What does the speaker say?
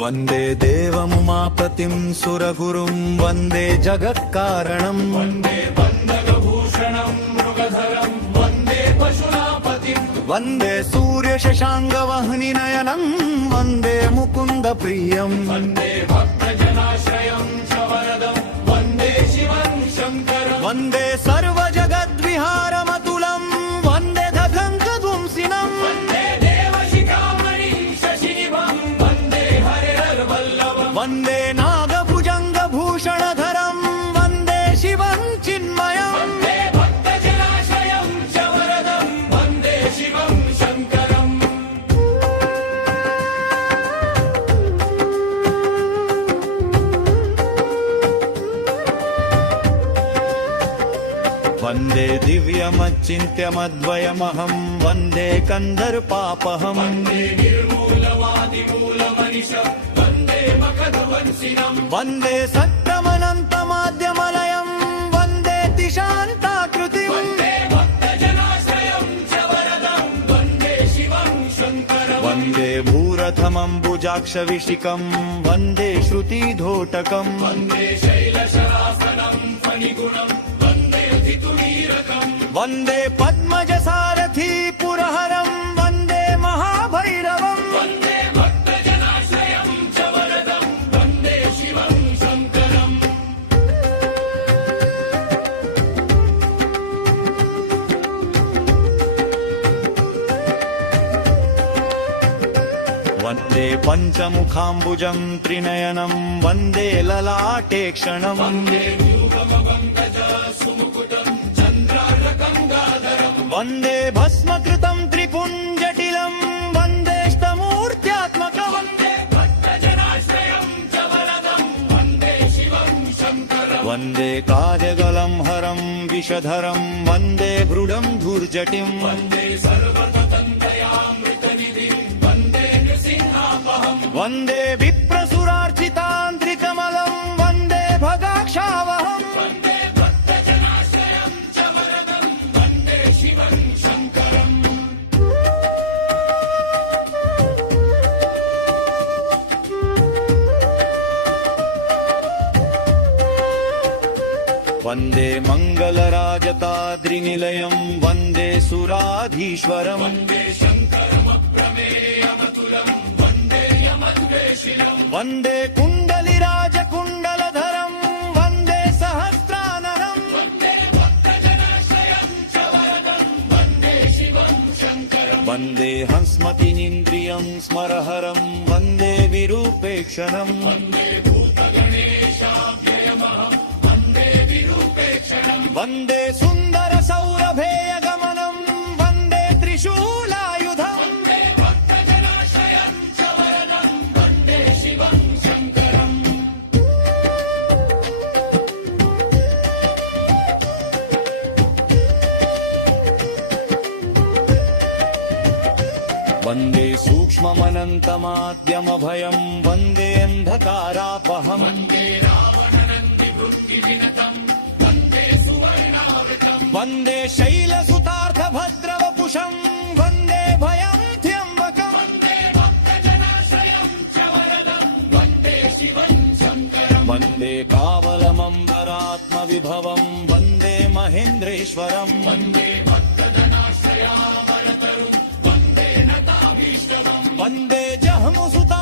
वन्दे देवमुमापतिं सुरगुरुं वन्दे जगत्कारणं वन्दे बन्धगभूषणं मृगधरं वन्दे पशुनापतिं वन्दे सूर्यशशाङ्गवह्निनयनं वन्दे मुकुन्दप्रियं वन्दे भक्तजनाश्रयं च वरदं वन्दे शिवं शङ्करं वन्दे सर्वजगद्विहारमतुलं वन्दे दधङ्कध्वंसिनं वन्दे देवशिखामणिं शशिनिभं वन्दे हरिहरवल्लभं वन्दे नागभुजङ्गभूषणधरं वन्दे शिवं चिन्मयम् वन्दे भक्तजनाश्रयं च वरदं वन्दे शिवं शङ्करम् वन्दे दिव्यमच्चिन्त्यमद्वयमहं वन्दे कन्दर्पापहम् वन्दे निर्मूलवादिमूलमनिशं वन्दे मखध्वंसिनं वन्दे सत्रमनन्तमाद्यमलयं वन्दे तिशान्ताकृतिम् वन्दे भक्तजनाश्रयं च वरदं वन्दे शिवं शङ्करं वन्दे भूरथमम्बुजाक्षविशिखं वन्दे श्रुतिधोटकम् वन्दे शैलशरासनं फणिगुणं वन्दे धितुनीरकं वन्दे पद्मजसारथी पुरहरं वन्दे महाभैरवम् वन्दे भक्तजनाश्रयं च वरदं वन्दे शिवं शङ्करम् वन्दे पञ्चमुखाम्बुजं त्रिनयनं वन्दे ललाटेक्षणम् वन्दे व्यूहमवङ्कजसुमुकुटं चन्द्रार्कगङ्गाधरं वन्दे भस्मकृतं त्रिपुञ्जटिलं वन्देष्टमूर्त्यात्मकम् वन्दे भक्तजनाश्रयं च वरदं वन्दे शिवं शङ्करं वन्दे कार्यगलं हरं विषधरं वन्दे भृडं धूर्जटिम् वन्दे सर्वतन्तयामृतनिधिं वन्दे नृसिंहापहं वन्दे विप्रसुरार्चितान्त्रिकमलं वन्दे भगाक्षावहम् वन्दे भक्तजनाश्रयं च वरदं वन्दे शिवं शङ्करम् वन्दे मङ्गलराजताद्रिनिलयं वन्दे सुराधीश्वरम् वन्दे शङ्करमप्रमेयमतुलं वन्दे यमद्वेषिणं वन्दे कुण्डलिराजकुण्डलधरं वन्दे सहस्राननम् वन्दे भक्तजनाश्रयं च वरदं वन्दे शिवं शङ्करं वन्दे हंस्मतिनिन्द्रियं स्मरहरं वन्दे विरूपेक्षणम् वन्दे भूतगणेशाभ्ययमहं वन्दे विरूपेक्षणं वन्दे सुन्दरसौरभेयगमनं वन्दे त्रिशूलायुधम् वन्दे भक्तजनाश्रयं च वरदं वन्दे शिवं शङ्करम् वन्दे सूक्ष्ममनन्तमाद्यमभयं वन्दे अन्धकारापहम् वन्दे रावणनन्दिभृङ्गिविनतं वन्दे सुवर्णावृतं वन्दे शैलसुतार्थभद्रवपुषं वन्दे भयं त्र्यम्बकम् वन्दे भक्तजनाश्रयं च वरदं वन्दे शिवं शङ्करं वन्दे कावलमम्बरात्मविभवं वन्दे महेन्द्रेश्वरम् वन्दे भक्तजनाश्रयावरतरुं वन्दे नताभीष्टवं वन्दे जह्मुसुता